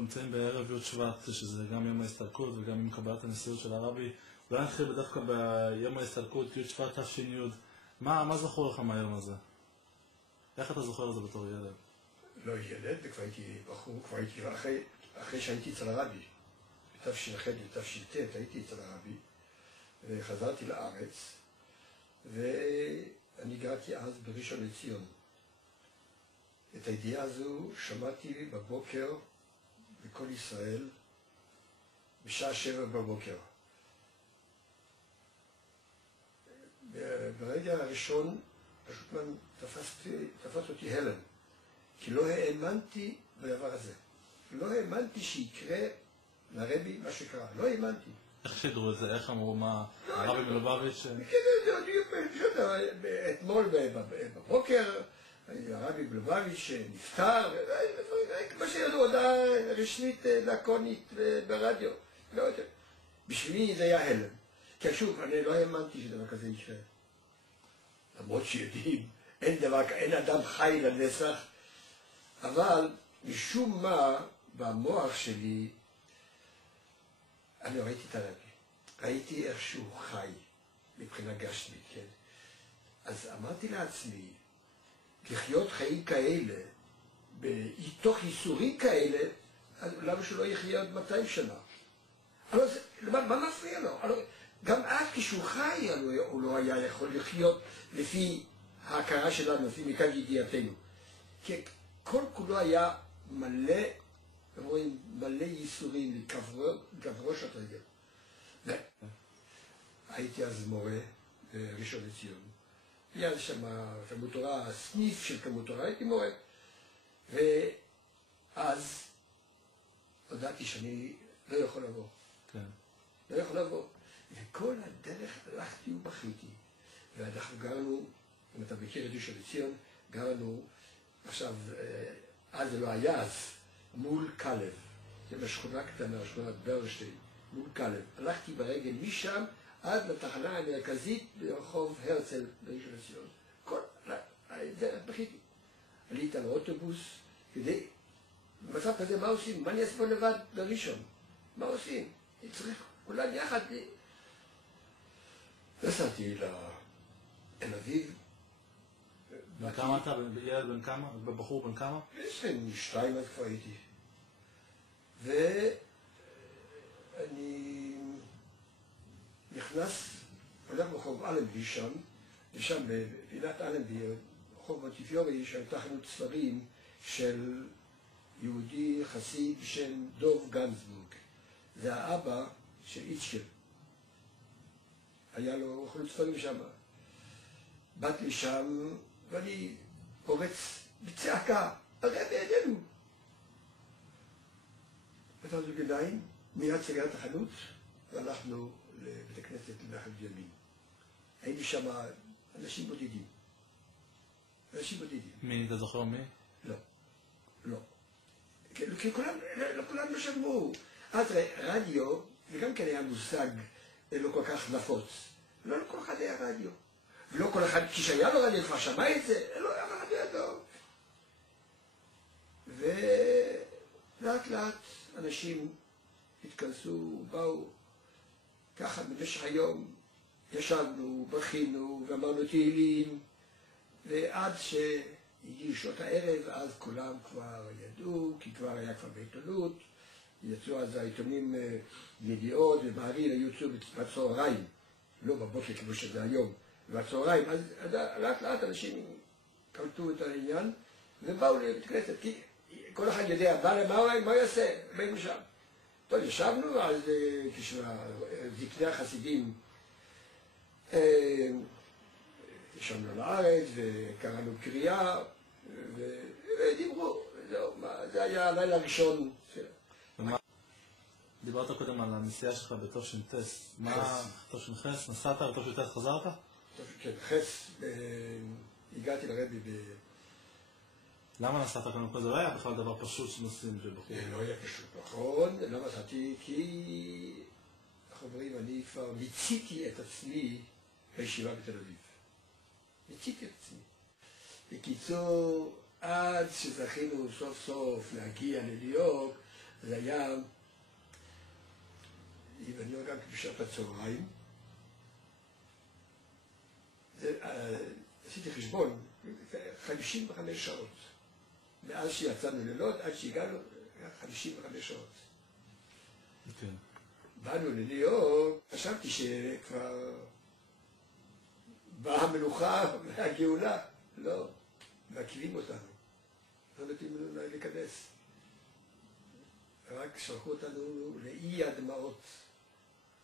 אנחנו נמצאים בערב י' שבט, שזה גם יום ההסתלקות וגם עם קבלת הנשיאות של הרבי. אולי נתחיל דווקא ביום ההסתלקות, י' שבט תש"י. מה זכור לך מהיום הזה? איך אתה זוכר את זה בתור ילד? לא ילד, וכבר הייתי בחור, כבר הייתי אחרי שהייתי אצל הרבי. בתש"ח ותש"ט הייתי אצל הרבי, וחזרתי לארץ, ואני גרתי אז בראשון לציון. את הידיעה הזו שמעתי בבוקר בכל ישראל, בשעה 7 בבוקר. ברגע הראשון פשוט תפס אותי הלם, כי לא האמנתי בדבר הזה. לא האמנתי שיקרה לרבי מה שקרה, לא האמנתי. איך שידרו את זה? איך אמרו? מה? הרבי מלובביץ'? אתמול בבוקר, הרבי מלובביץ' נפטר, כמו שידעו, הודעה רשמית לקונית ברדיו. בשבילי זה היה הלם. כי שוב, אני לא האמנתי שדבר כזה יקרה. למרות שיודעים, אין אדם חי לנצח, אבל משום מה במוח שלי אני ראיתי את הרבי. ראיתי איך שהוא חי מבחינה גשמית, כן? אז אמרתי לעצמי, לחיות חיים כאלה, בתוך ייסורים כאלה, למה שלא יחיה עוד 200 שנה? מה מפריע לו? גם אז כשהוא חי הוא לא היה יכול לחיות לפי ההכרה שלנו, לפי מכאן ידיעתנו. כי כל כולו היה מלא, רואים, מלא ייסורים, גברו שאתה יודע. הייתי אז מורה בראשון לציון. היה שם תלמוד תורה, סניף של תלמוד תורה, הייתי מורה. ואז הודעתי שאני לא יכול לבוא. לא יכול לבוא. וכל הדרך הלכתי ובכיתי. ואנחנו גרנו, אם אתה מכיר את ראשון לציון, גרנו, עכשיו, אז זה לא היה אז, מול כלב. זה בשכונה קטנה, שכונת ברשטיין, מול כלב. הלכתי ברגל משם עד לתחנה המרכזית ברחוב הרצל בראשון לציון. כל הדרך בכיתי. עליתי על האוטובוס, כדי, במצב כזה, מה עושים? מה אני אעשה פה לבד בראשון? מה עושים? צריך כולם יחד. נסעתי לתל אביב. וכמה אתה? ילד בן כמה? בחור בן כמה? 22 אז כבר הייתי. ואני נכנס, הולך ברחוב אלנבי שם, ושם בפינת אלנבי, רחוב מונטיפיורי, שהייתה חנות ספרים של יהודי חסיד בשם דוב גנזבורג. זה האבא של איצ'קל. היה לו חנות ספרים שם. באתי לשם, ואני פורץ בצעקה, הרבי איננו. פתחנו גניים, מיד סגרת החנות, והלכנו לבית הכנסת לנחל ימין. היינו שם אנשים בודדים. אנשים בודדים. מי? אתה זוכר מי? לא. לא. כי כולם לא שמעו. אז רדיו, וגם כן היה מושג לא כל כך נפוץ. לא לכל אחד היה רדיו. ולא כל אחד, כשהיה לו רדיו כבר שמע את זה, לא היה רדיו ידו. ולאט לאט אנשים התכנסו, באו, ככה במשך היום ישבנו, בכינו ואמרנו תהילים, ועד שהגיעו שעות הערב, אז כולם כבר ידעו, כי כבר היה כבר בעיתונות, יצאו אז העיתונים ידיעות ומעריל, היו יצאו בצהריים, לא בבוקר כמו שזה היום, בצהריים, אז לאט לאט אנשים קלטו את העניין ובאו לבית כנסת, כי כל אחד יודע, מה הוא יעשה, באים שם. טוב, ישבנו, אז כשזקני החסידים ישבנו לארץ וקראנו קריאה ודיברו, זה היה הלילה הראשון. דיברת קודם על הנסיעה שלך בתש"ט, מה תש"ח? נסעת בתש"ט, חזרת? כן, חס, הגעתי לרבי למה נסעת כאן? זה לא היה בכלל דבר פשוט שנוסעים שבחור. זה לא היה פשוט, נכון? למה נסעתי? כי, איך אומרים, אני כבר מיציתי את עצמי בישיבה בתל אביב. מיציתי את עצמי. בקיצור, עד שזכינו סוף סוף להגיע לניו יורק, זה היה, אם אני אומר גם בשעת הצהריים, עשיתי חשבון, 55 שעות. מאז שיצאנו ללוד, עד שהגענו, 55 שעות. כן. באנו לניו יורק, חשבתי שכבר באה המלוכה והגאולה. לא, מעכבים אותנו. לא נותנים לנו להיכנס. רק שלחו אותנו לאי הדמעות.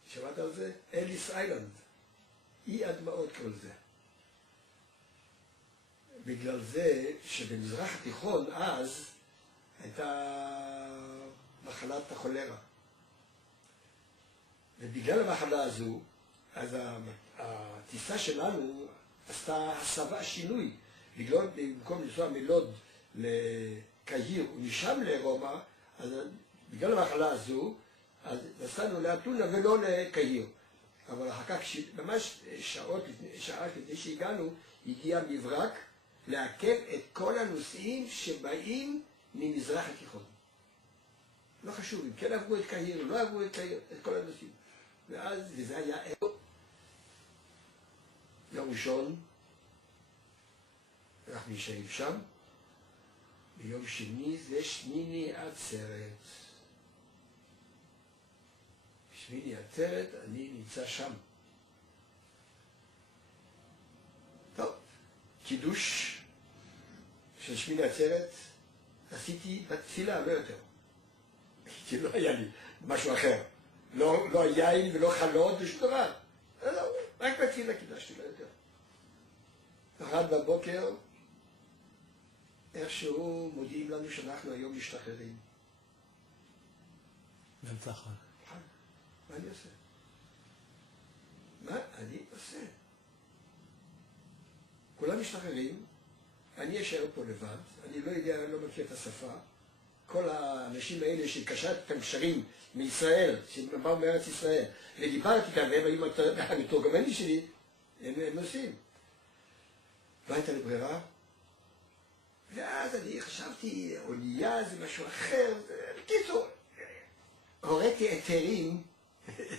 שמעת על זה? אליס איילנד. אי הדמעות כל זה. בגלל זה שבמזרח התיכון אז הייתה מחלת החולרה. ובגלל המחלה הזו, אז הטיסה שלנו עשתה הסבה, שינוי. במקום לנסוע מלוד לקהיר ומשם לרומא, אז בגלל המחלה הזו, אז נסענו לאתונה ולא לקהיר. אבל אחר כך, ממש שעה לפני שהגענו, הגיע מברק לעכב את כל הנוסעים שבאים ממזרח התיכון. לא חשוב, אם כן עברו את קהיר, לא עברו את קהיר, את כל הנוסעים. ואז, וזה היה יום ראשון, אנחנו נשארים שם, ביום שני זה שמיני עצרת. שמיני עצרת, אני נמצא שם. טוב, קידוש של שמיני עצרת עשיתי בתפילה, לא יותר. כי לא היה לי משהו אחר. לא יין ולא חלות ושום דבר. לא, רק בתפילה קידשתי, לא יותר. אחד בבוקר, איכשהו מודיעים לנו שאנחנו היום משתחררים. באמצע החג. מה אני עושה? מה אני עושה? כולם משתחררים, אני אשאר פה לבד, אני לא יודע, אני לא מכיר את השפה. כל האנשים האלה שקשרתי את הקשרים מישראל, שבאו מארץ ישראל, ודיברתי איתם, והם היו המתורגמנים שלי, הם נוסעים. לא הייתה לי ברירה. ואז אני חשבתי, אונייה זה משהו אחר, בקיצור, הוריתי היתרים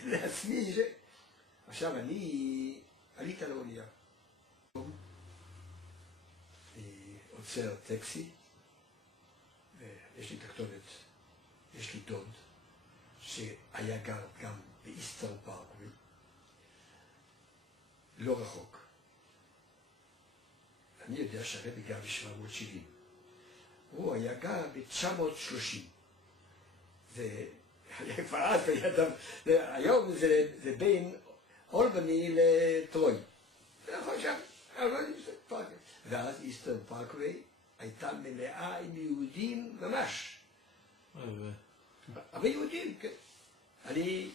לעצמי. עכשיו אני עליתי על האונייה. עוצר טקסי, ויש לי כתובת, יש לי דוד, שהיה גר גם באיסטר פארקווי, לא רחוק. אני יודע שהרבי גר ב-770. הוא היה גר ב-930. זה היה כבר אז, היום זה בין אולבני לטרוי. זה נכון שם, ואז איסטר פארקווי הייתה מלאה עם יהודים ממש. אבל יהודים, כן. אני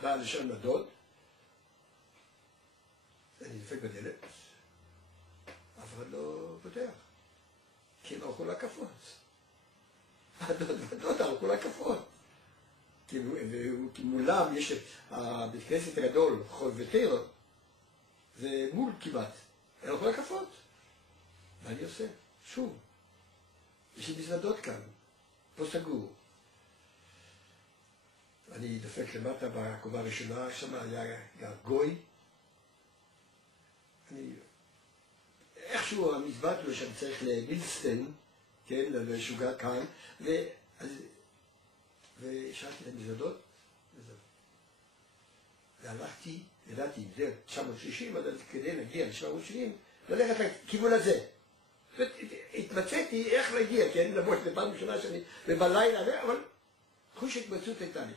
בא לשם לדוד, אני דופק בדלת, אף אחד לא פותח, כי הם הלכו להקפות. הדוד הלכו להקפות. כי מולם יש את הבית כנסת הגדול, חול ותיר, זה מול כמעט. הם הלכו להקפות. מה אני עושה? שוב. יש לי מזוודות כאן, פה סגור. אני דופק למטה בקומה הראשונה, שם היה גוי. איכשהו המזווד לו שאני צריך לבילסטן, כן, לשוגע כאן, והשארתי את המזוודות, וזהו. והלכתי, ידעתי, זה 960, אבל כדי להגיע ל-770, ללכת לכיוון הזה. התמצאתי איך להגיע, כן, למרות שזה פעם ראשונה שאני, ובלילה, אבל חוש התמצאות הייתה לי.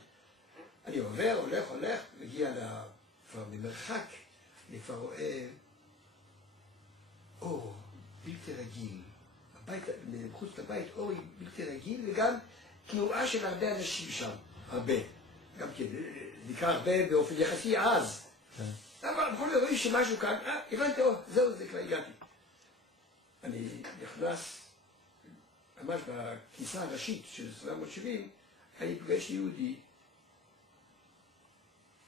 אני עובר, הולך, מגיע כבר ממרחק, אני כבר רואה אור בלתי רגיל, מחוץ לבית אור בלתי רגיל, וגם תנועה של הרבה אנשים שם, הרבה. גם כן, נקרא הרבה באופן יחסי אז. אבל בכל זאת רואים שמשהו כאן, הבנתי, זהו, זה כבר הגעתי. אני נכנס, ממש בכניסה הראשית של 770, אני פגש יהודי.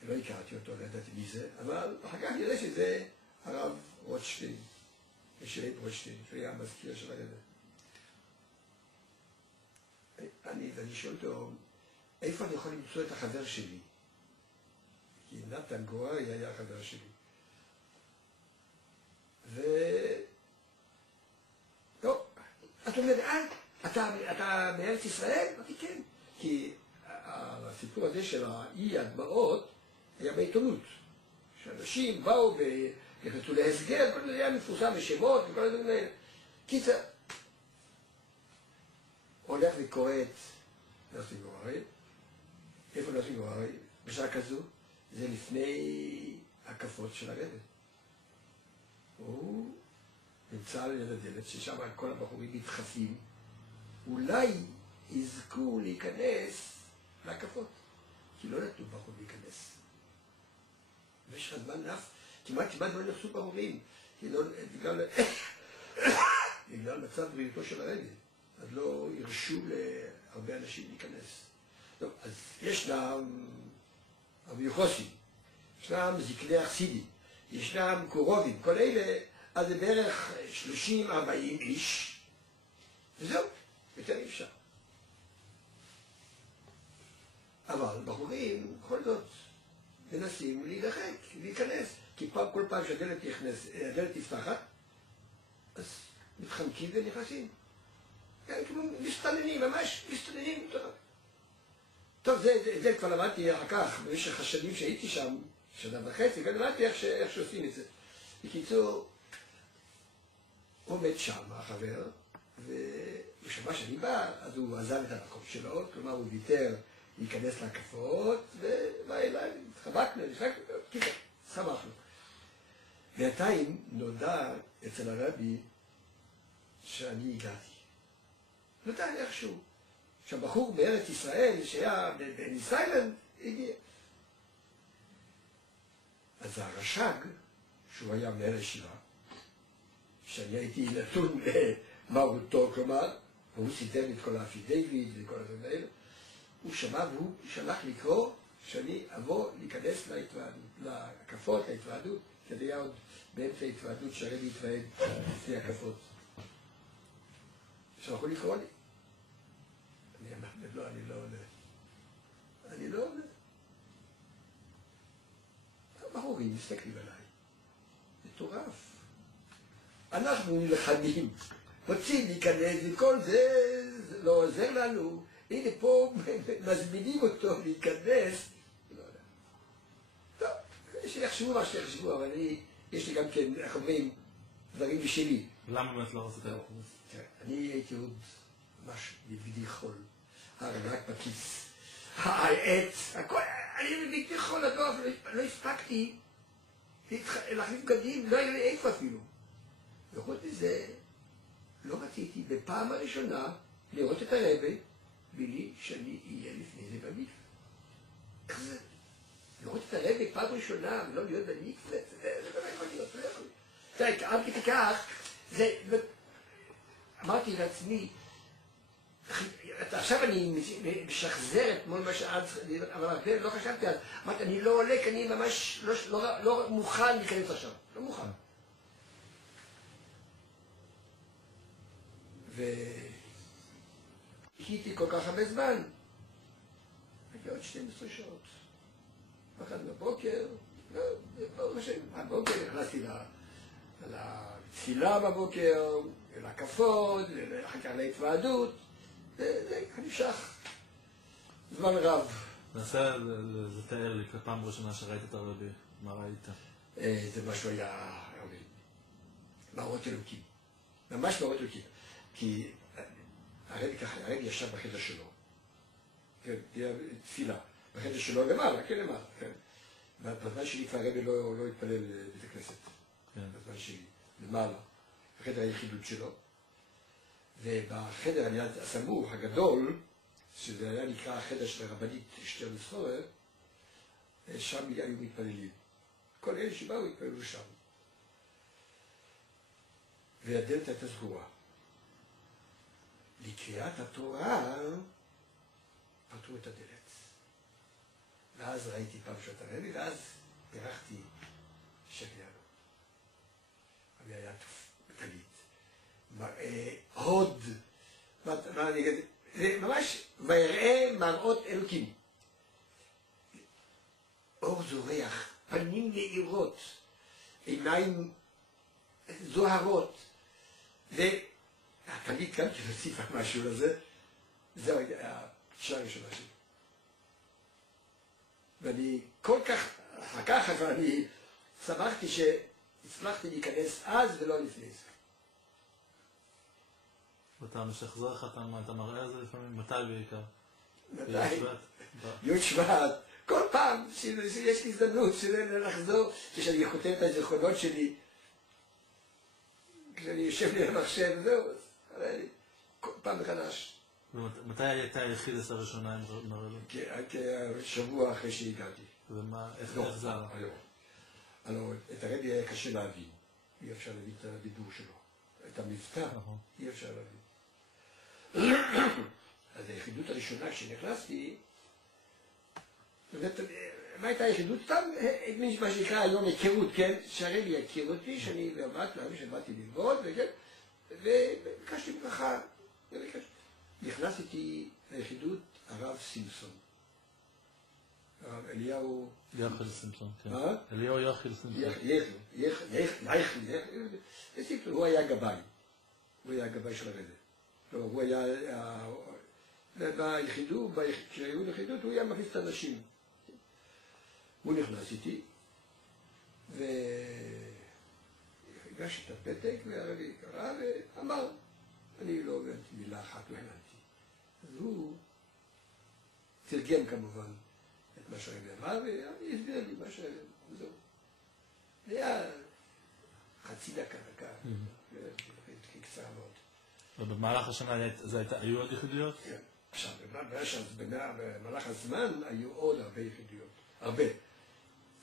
לא הכרתי אותו, לא ידעתי מי זה, אבל אחר כך נראה שזה הרב רוטשטיין, ישעיאל רוטשטיין, שהוא היה המזכיר של הרב. אני אני שואל אותו, איפה אני יכול למצוא את החבר שלי? כי נתן גוררי היה החבר שלי. לא, אתה אומר, אתה מארץ ישראל? אמרתי, כן. כי הסיפור הזה של האי הדמעות היה בעיתונות. שאנשים באו ונכנסו להסגר, כל זה היה מפורסם בשמות וכל הדברים האלה. קיצר, הולך וקורא את נתן גוררי. איפה נתן גוררי? בשעה כזו, זה לפני הקפות של הרבי. הוא נמצא ליד הדלת, ששם כל הבחורים מתחפים, אולי יזכו להיכנס להקפות, כי לא נתנו בחור להיכנס. במשך הזמן כמעט לא נכנסו בחורים, בגלל מצב בריאותו של הרבי, אז לא הרשו להרבה אנשים להיכנס. טוב, אז ישנם אביוחוסים, ישנם זקני החסידים, ישנם קורובים, כל אלה, אז זה בערך 30-40 איש, וזהו, יותר אי אפשר. אבל בחורים, בכל זאת, מנסים להידחק, להיכנס, כי כל פעם שהדלת נפתחת, אז מתחמקים ונכנסים. כמו מסתננים, ממש מסתננים. טוב, זה כבר למדתי אחר כך, במשך השנים שהייתי שם, שנה וחצי, גם למדתי איך שעושים את זה. בקיצור, עומד שם החבר, והוא שמע שאני בא, אז הוא עזב את המקום שלו, כלומר הוא ויתר להיכנס להקפות, ובא אליי, התחבקנו, קיצר, שמחנו. בינתיים נודע אצל הרבי שאני הגעתי. נודע איכשהו. שהבחור בארץ ישראל שהיה בניסיילנד הגיע. אז הרש"ג, שהוא היה מנהל הישיבה, שאני הייתי נתון למרותו, כלומר, והוא סידר את כל האפידייוויד וכל הדברים האלה, הוא שמע והוא שלח לקרוא שאני אבוא להיכנס להקפות, להתוועדות, כדי היה עוד באמצע ההתוועדות שהרבי התוועד לפני הקפות. שלחו לקרוא לי. אני אמרתי, לא, אני לא עולה. אני לא עולה. הבחורים מסתכלים עליי. מטורף. אנחנו נלחמים, רוצים להיכנס, וכל זה לא עוזר לנו. הנה פה מזמינים אותו להיכנס. לא יודע. טוב, שיחשבו מה שיחשבו, אבל יש לי גם כן, איך אומרים, דברים משלי. למה באמת לא רצית להיכנס? תראה, אני הייתי עוד ממש בבגדי חול. הארנק בכיס, העץ, הכל, אני בבגדי חול, לא הספקתי להחליף בגדים, לא היה לי איפה אפילו. וחוץ מזה, לא רציתי בפעם הראשונה לראות את הרבי, בלי שאני אהיה לפני זה במקווה. איך זה? לראות את הרבי פעם ראשונה ולא להיות במקווה, זה לא יכול להיות, לא יכול להיות. תראה, כאבתי כך, זה... אמרתי לעצמי, עכשיו אני משחזר את מול מה שאז, אבל לא חשבתי אז, אמרתי, אני לא עולה, כי אני ממש לא מוכן להיכנס עכשיו, לא מוכן. והחיתי כל כך הרבה זמן, הייתי עוד 12 שעות. אחת בבוקר, הבוקר נכנסתי לתפילה בבוקר, להקפות, אחר כך להתוועדות, זה נמשך זמן רב. נסה לתאר לי, פעם ראשונה שראית את הרבי, מה ראית? זה משהו היה מראות אלוקים, ממש מראות אלוקים. כי הרבי ככה, הרבי ישב בחדר שלו, תפילה, בחדר שלו למעלה, כן למעלה, כן. בזמן שלי כבר הרבי לא התפלל בבית הכנסת, בזמן שלי, למעלה, בחדר היחידות שלו. ובחדר הסמוך, הגדול, שזה היה נקרא החדר של הרבנית שטרן סחורר, שם היו מתפללים. כל אלה שבאו התפללו שם. והדלת הייתה סגורה. לקריאת התורה פתרו את הדלת. ואז ראיתי פעם שעות הרבי, ואז בירכתי שגריאנו. הרבי היה טוב, בטלית. הוד, מה אני אגיד, זה ממש, ויראה מראות אלוקים. אור זורח, פנים נעירות, עיניים זוהרות. תמיד כאן להוסיף על משהו לזה, זו הפגישה הראשונה שלי. ואני כל כך, אחר כך אני שמחתי שהצלחתי להיכנס אז ולא לפני זה. ואתה משחזר לך את המראה הזה לפעמים? מתי בעיקר? מתי? י' שבט. כל פעם שיש לי הזדמנות לחזור, כשאני חותם את הזיכרונות שלי, כשאני יושב לי במחשב, זהו, כל פעם מחדש. ומתי הייתה היחידס הראשונה עם מרלו? כשבוע אחרי שהגעתי. ומה, איך זה עלה? הלוא את הרבי היה קשה להבין. אי אפשר להבין את הדיבור שלו. את המבטא, אי אפשר להבין. אז היחידות הראשונה כשנכנסתי, מה הייתה היחידות? סתם מה שנקרא היום היכרות, כן? שהרבי הכיר אותי, שאני באתי ללמוד, וביקשתי ברכה. נכנסתי ליחידות הרב סימפסון. הרב אליהו... יחיל סימפסון, כן. מה? אליהו יחיל סימפסון. יחיל. הוא היה גבאי. הוא היה הגבאי של הרבי. הוא היה... ביחידות, כשהיו ביחידות, הוא היה מכניס את האנשים. הוא נכנס איתי, והגשתי את הפתק, והרבי קרא ואמר, אני לא הבנתי מילה אחת, לא הבנתי. אז הוא תרגם כמובן את מה שהרבי אמר, והסביר לי מה שהרבי אמר, זהו. זה היה חצי דקה, קצרה מאוד. ובמהלך השנה היו עוד יחידויות? כן. עכשיו, במהלך הזמן היו עוד הרבה יחידויות. הרבה.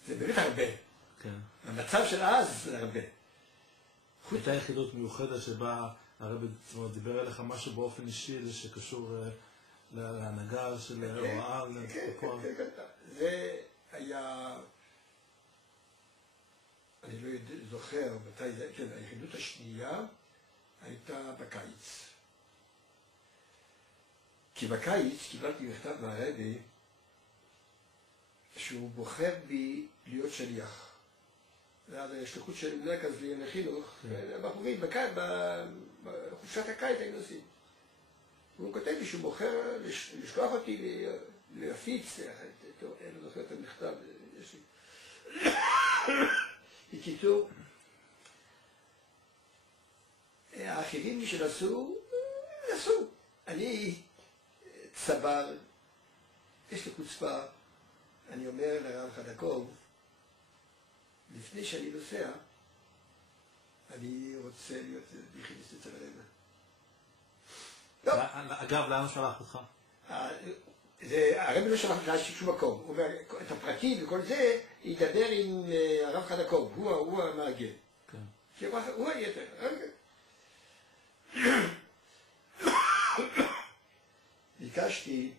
זה באמת הרבה. כן. המצב של אז זה הרבה. הייתה יחידות מיוחדת שבה הרבי דיבר אליך משהו באופן אישי, זה שקשור להנהגה של הוראה, לכוח. כן. זה היה... אני לא זוכר מתי זה... כן, היחידות השנייה הייתה בקיץ. כי בקיץ קיבלתי מכתב מהרבי שהוא בוחר בי להיות שליח. זה היה השליחות של מרכז לענייני חינוך, בחורים, בחופשת הקיץ היינו עושים. הוא כותב לי שהוא בוחר לשלוח אותי להפיץ, אני לא זוכר את המכתב, יש לי. בקיצור, האחרים שנסעו, נסעו. אני צבר, יש לי חוצפה, אני אומר לרב חדקוב, לפני שאני נוסע, אני רוצה להיות ביחידס אצל הרב. אגב, לאן הוא שלח אותך? הרב לא שלח אותך לשום מקום. הוא אומר, את הפרטים וכל זה, ידבר עם הרב חדקוב, הוא המארגן. כן. הוא היתר. ביקשתי,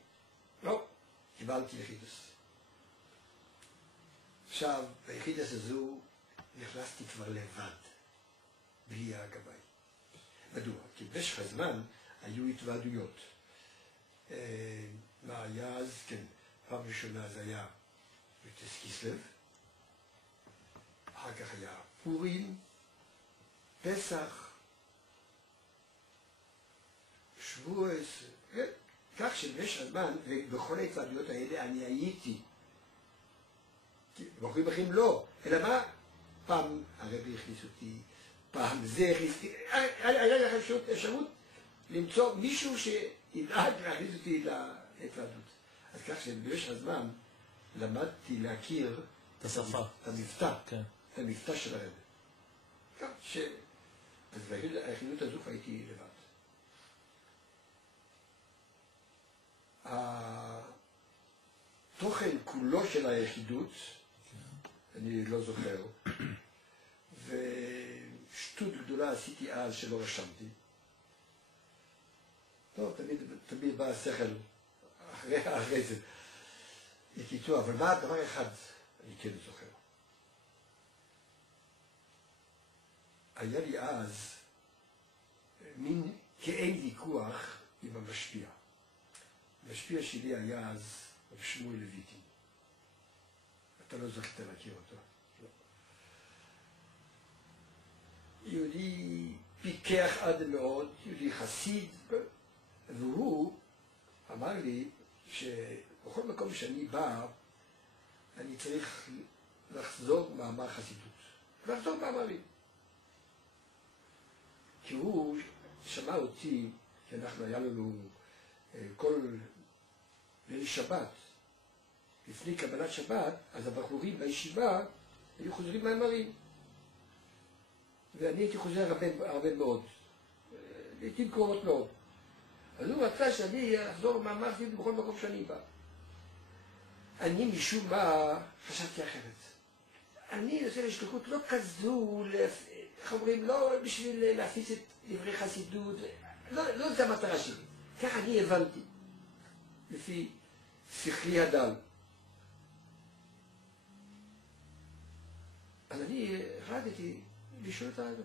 לא, קיבלתי יחידס. עכשיו, ביחידס הזו נכנסתי כבר לבד, בלי הגבאי. מדוע? כי במשך הזמן היו התוועדויות. מה היה אז? כן, פעם ראשונה זה היה בטס קיסלב, אחר כך היה פורים, פסח, שבועס, כך שבמשך הזמן, ובכל ההתוועדויות האלה אני הייתי. בחורים אחרים לא, אלא מה? פעם הרבי הכניס אותי, פעם זה הכניס אותי, היה לך אפשרות למצוא מישהו שידאג להכניס אותי להתוועדות. אז כך שבמשך הזמן למדתי להכיר את השפה, את המבטא, כן. את המבטא של הרבי. כך ש... אז ביחידות הזו הייתי לבד. התוכן כולו של היחידות, אני לא זוכר, ושטות גדולה עשיתי אז שלא רשמתי. טוב, תמיד בא השכל אחרי זה. בקיצור, אבל מה דבר אחד אני כן זוכר. היה לי אז מין כאין ויכוח עם המשפיע. המשפיע שלי היה אז רב שמואל לויטין. אתה לא זכית להכיר אותו. לא. יהודי פיקח עד מאוד, יהודי חסיד, והוא אמר לי שבכל מקום שאני בא, אני צריך לחזור מאמר חסידות. לחזור מאמרים. כי הוא שמע אותי, כי אנחנו היה לנו כל ליל שבת, לפני קבלת שבת, אז הבחורים בישיבה היו חוזרים מאמרים. ואני הייתי חוזר הרבה מאוד, לעתים קרובות מאוד. אז הוא רצה שאני אחזור מאמר חסידות בכל מקום שאני בא. אני משום מה חשבתי אחרת. אני יוצא לשליחות לא כזו, איך אומרים, לא בשביל להפיץ את דברי חסידות, לא זו המטרה שלי. כך אני הבנתי, לפי שכלי הדל. אז אני החלטתי לשאול את האדם.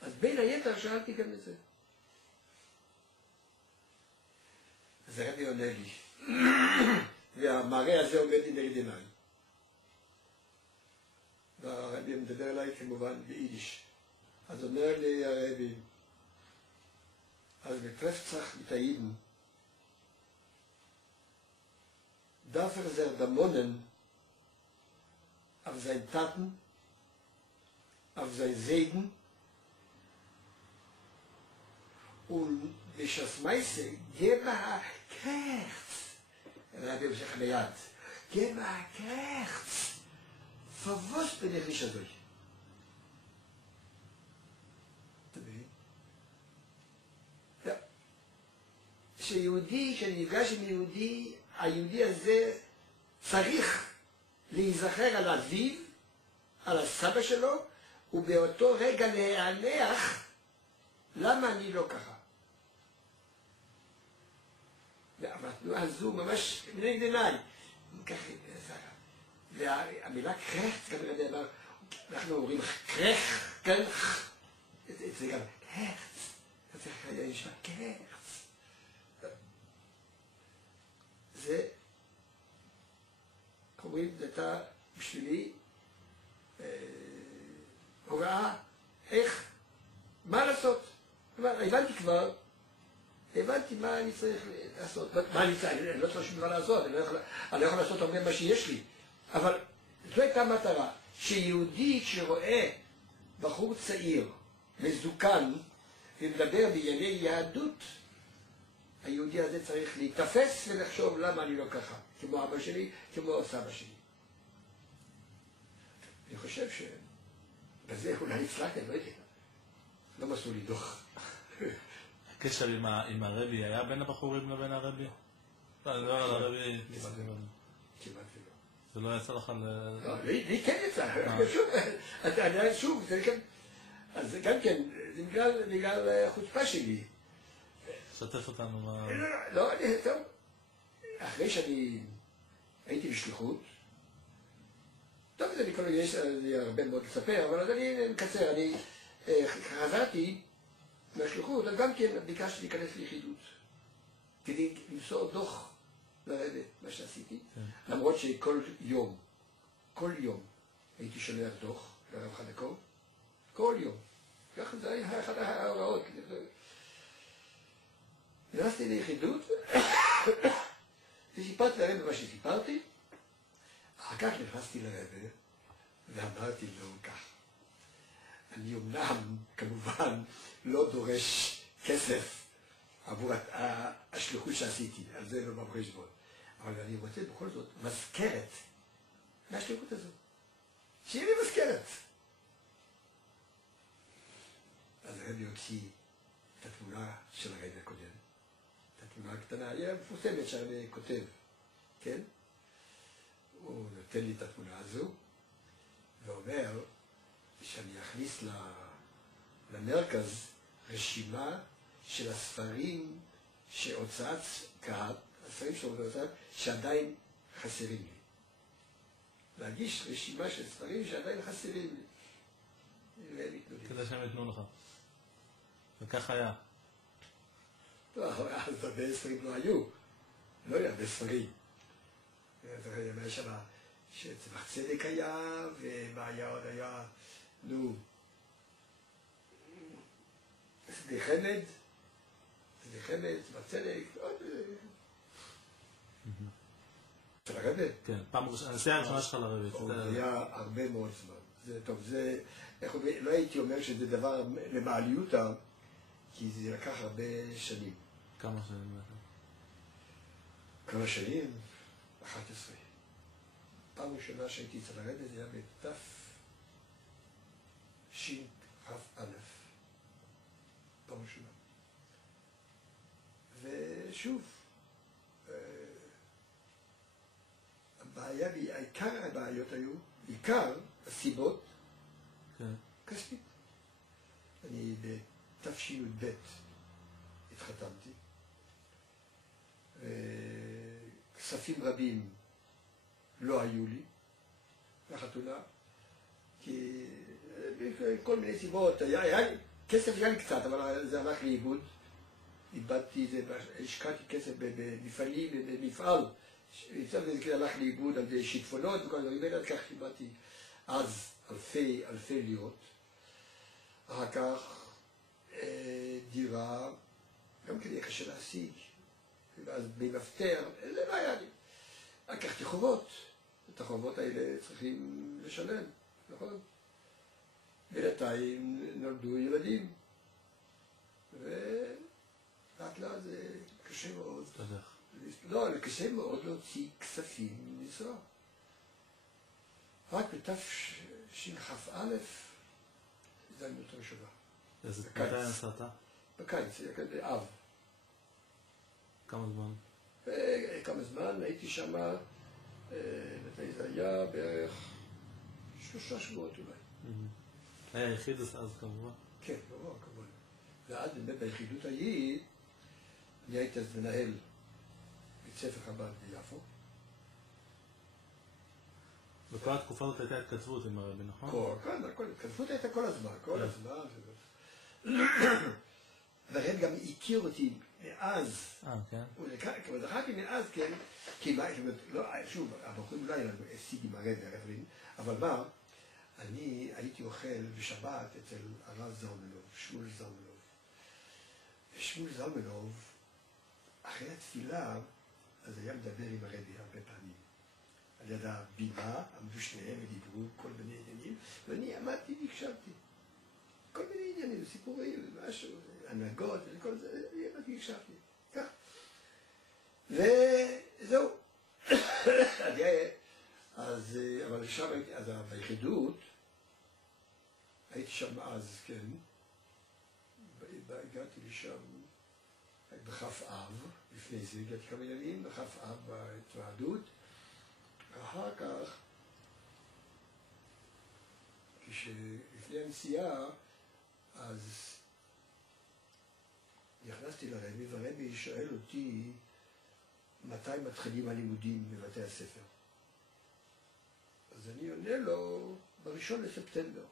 אז בין היתר שאלתי גם את זה. אז הרבי עונה לי, והמראה הזה עומד נגד עיניי. והרבי מדבר אליי כמובן ביידיש. אז אומר לי הרבי, אז betreffend mit Aiden, darf sehr damonen auf seine Taten, auf sein Segen und durch das meiste gebe Kerz, Rabbi המשך ליד, gebe Kerz, verwusst bin ich nicht dadurch. שיהודי, שאני נפגש עם יהודי, היהודי הזה צריך להיזכר על אביו, על הסבא שלו, ובאותו רגע להיענח למה אני לא ככה. והתנועה הזו ממש מנגד עיניי. והמילה קרחט, כנראה אמר, אנחנו אומרים קרח, כן, זה גם קרחט, זה היה נשמע קרחט. זה, איך אומרים, זה הייתה בשבילי הוראה איך, מה לעשות. הבנתי כבר, הבנתי מה אני צריך לעשות, מה אני צריך, אני לא צריך שום דבר לעשות, אני לא יכול לעשות הרבה מה שיש לי, אבל זו הייתה מטרה, שיהודי שרואה בחור צעיר, מזוקן, ומדבר בענייני יהדות, היהודי הזה צריך להתאפס ולחשוב למה אני לא ככה, כמו אבא שלי, כמו סבא שלי. אני חושב שבזה אולי הצלחתי, לא הייתי. לא מסו לי דוח. הקשר עם הרבי היה בין הבחורים לבין הרבי? לא, אני לא על הרבי... כמעט ולא. זה לא יצא לך ל... לא, לי כן יצא. שוב, זה גם... אז גם כן, זה בגלל החוצפה שלי. שתף אותנו מה... לא, טוב. אחרי שאני הייתי בשליחות, טוב, זה מכל יש לי הרבה מאוד לספר, אבל אז אני מקצר, אני חזרתי מהשליחות, אז גם כן ביקשתי להיכנס ליחידות, כדי למסור דוח לרבי, מה שעשיתי, למרות שכל יום הייתי שולח דוח לרב חדקוב, כל יום. ככה זה היה אחת ההוראות. נכנסתי ליחידות, וסיפרתי לרבי מה שסיפרתי, אחר כך נכנסתי לרבי, ואמרתי לו כך, אני אמנם כמובן לא דורש כסף עבור השליחות שעשיתי, על זה לא בחשבון, אבל אני רוצה בכל זאת מזכרת מהשליחות הזאת, שיהיה לי מזכרת. אז הרבי הוציא את התמונה של הרבי הקודם, את התמונה הקטנה, היא מפורסמת שהרבי כותב, כן? הוא נותן לי את התמונה הזו, ואומר שאני אכניס למרכז רשימה של הספרים שהוצאת קהת, הספרים שהוצאת שעדיין חסרים לי. להגיש רשימה של ספרים שעדיין חסרים לי. כדי שהם יתנו לך. וכך היה. אז הרבה ספרים לא היו. לא היה הרבה ספרים. היה שם שצמח צדק היה, ומה היה עוד היה, נו, שדה חמד, צמח צדק, עוד... של הרבי? כן, פעם ראשונה, הנסיעה הראשונה שלך לרבי. זה היה הרבה מאוד זמן. זה טוב, זה... לא הייתי אומר שזה דבר למעליותה, כי זה לקח הרבה שנים. כמה שנים? כמה שנים? 11. פעם ראשונה שהייתי אצל הרבי זה היה בתף שכ"א. פעם ראשונה. ושוב, עיקר הבעיות היו, עיקר הסיבות, כספית. אני בתש"ב התחתנתי. כספים רבים לא היו לי לחתונה, כי כל מיני סיבות, כסף היה לי קצת, אבל זה הלך לאיבוד. איבדתי את זה, השקעתי כסף במפעלים, במפעל, זה הלך לאיבוד על ידי שיטפונות וכל הדברים האלה, כך איבדתי אז אלפי לירות. אחר כך דירה, גם כדי קשה להשיג, ואז במפטר, זה לא היה לי. לקחתי חובות, את החובות האלה צריכים לשלם, נכון? בינתיים נולדו ילדים, ולאט לאט זה קשה מאוד. לא, קשה מאוד להוציא כספים מנישואה. רק בתשכ"א הזדמנות ראשונה. איזה מתי נסעת? בקיץ, באב. כמה זמן? כמה זמן, הייתי שם, מתי זה היה בערך 3 שבועות אולי. היה יחיד אז כמובן? כן, לא, כמובן. ועד באמת ביחידות ההיא, אני הייתי אז מנהל בית ספר חב"ד ביפו. בכל התקופה הזאת הייתה התכתבות עם הרבי, נכון? כל התכתבות הייתה כל הזמן, כל הזמן. והרב גם הכיר אותי מאז. כן. הוא זכרתי מאז, כן, כי מה, שוב, הבחורים לא היה לנו הישג עם הרב, אבל מה, אני הייתי אוכל בשבת אצל הרב זלמנוב, שמואל זלמנוב. ושמואל זלמנוב, אחרי התפילה, אז היה מדבר עם הרבי הרבה פעמים. על יד הבימה, עמדו שניהם ודיברו כל מיני עניינים, ואני עמדתי והקשבתי. כל מיני עניינים, סיפורים, משהו, הנהגות וכל זה, אני עמדתי והקשבתי. כך. וזהו. אבל שם הייתי, אז ביחידות, הייתי שם אז, כן, הגעתי לשם בכף אב, לפני זה הגעתי כמה ימים, בכף אב בהתוועדות, אחר כך, כשלפני הנסיעה, אז נכנסתי לרבי, והרבי שואל אותי מתי מתחילים הלימודים בבתי הספר. אז אני עונה לו ב1 לספטמבר.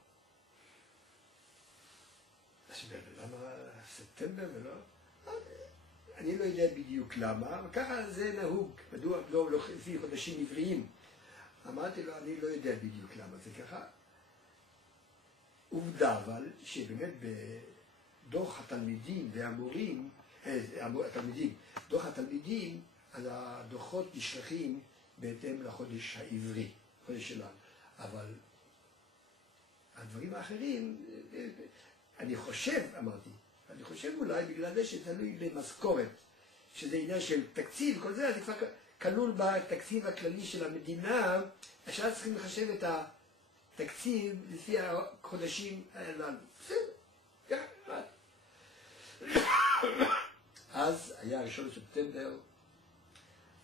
אז אני אומר, למה ספטמבר ולא? אני לא יודע בדיוק למה, אבל ככה זה נהוג, מדוע לא לפי חודשים עבריים. אמרתי לו, אני לא יודע בדיוק למה זה ככה. עובדה אבל, שבאמת בדוח התלמידים והמורים, דוח התלמידים, אז הדוחות נשלחים בהתאם לחודש העברי, חודש שלנו. אבל הדברים האחרים, אני חושב, אמרתי, אני חושב אולי בגלל זה שתלוי במשכורת, שזה עניין של תקציב וכל זה, זה כבר כלול בתקציב הכללי של המדינה, עכשיו צריכים לחשב את התקציב לפי החודשים הללו. בסדר, ככה. אז היה 1 לספטמבר,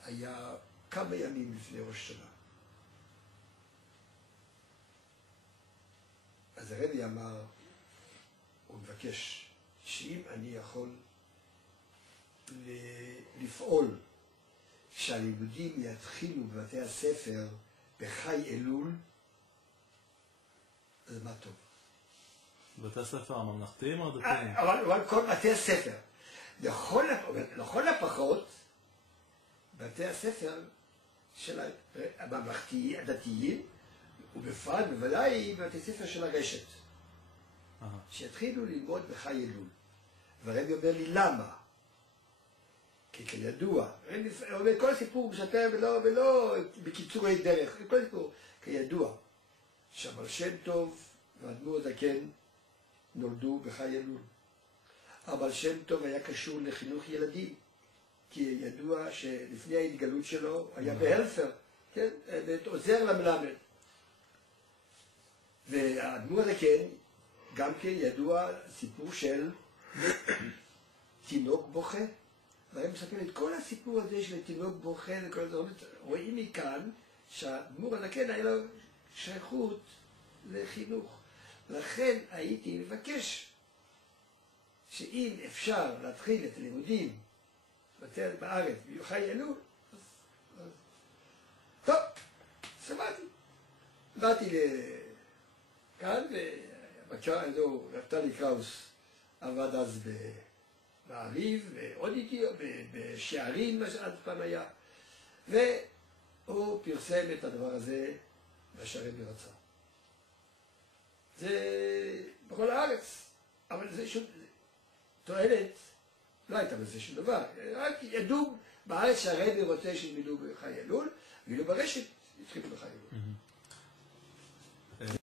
היה כמה ימים לפני ראש שנה. אז הרבי אמר, הוא מבקש, שאם אני יכול לפעול שהלימודים יתחילו בבתי הספר בחי אלול, אז מה טוב. בתי הספר הממלכתיים או הדתיים? אבל כל בתי הספר. הוא לכל הפחות, בתי הספר של הממלכתי, הדתיים, ובפרט בוודאי בתי ספר של הרשת, שיתחילו ללמוד בחי אלול. והרבי אומר לי, למה? כי כידוע, כל הסיפור מספר ולא בקיצורי דרך, כל הסיפור, כידוע, שהבעל שם טוב והאדמו"ר הזקן נולדו בחי אלול. הבעל שם טוב היה קשור לחינוך ילדים, כי ידוע שלפני ההתגלות שלו היה בהלפר, כן? עוזר למלמד. והאדמו"ר הזקן גם כן ידוע סיפור של תינוק בוכה. והם מספרים את כל הסיפור הזה של תינוק בוכה וכל זה. רואים מכאן שהאדמו"ר הזקן היה לו שייכות לחינוך. לכן הייתי מבקש שאם אפשר להתחיל את הלימודים בארץ, בחי אלול, טוב, שמעתי. באתי לכאן, נפתלי קראוס עבד אז בעריב, ועוד איתי, בשערים, מה שעד פעם היה, והוא פרסם את הדבר הזה בשערים ברצה. זה בכל הארץ, אבל זה שום תועלת, לא הייתה בזה שום דבר, רק ידעו בארץ שהרבי רוצה שילמדו בחי אלול, ואילו ברשת התחילו בחי אלול.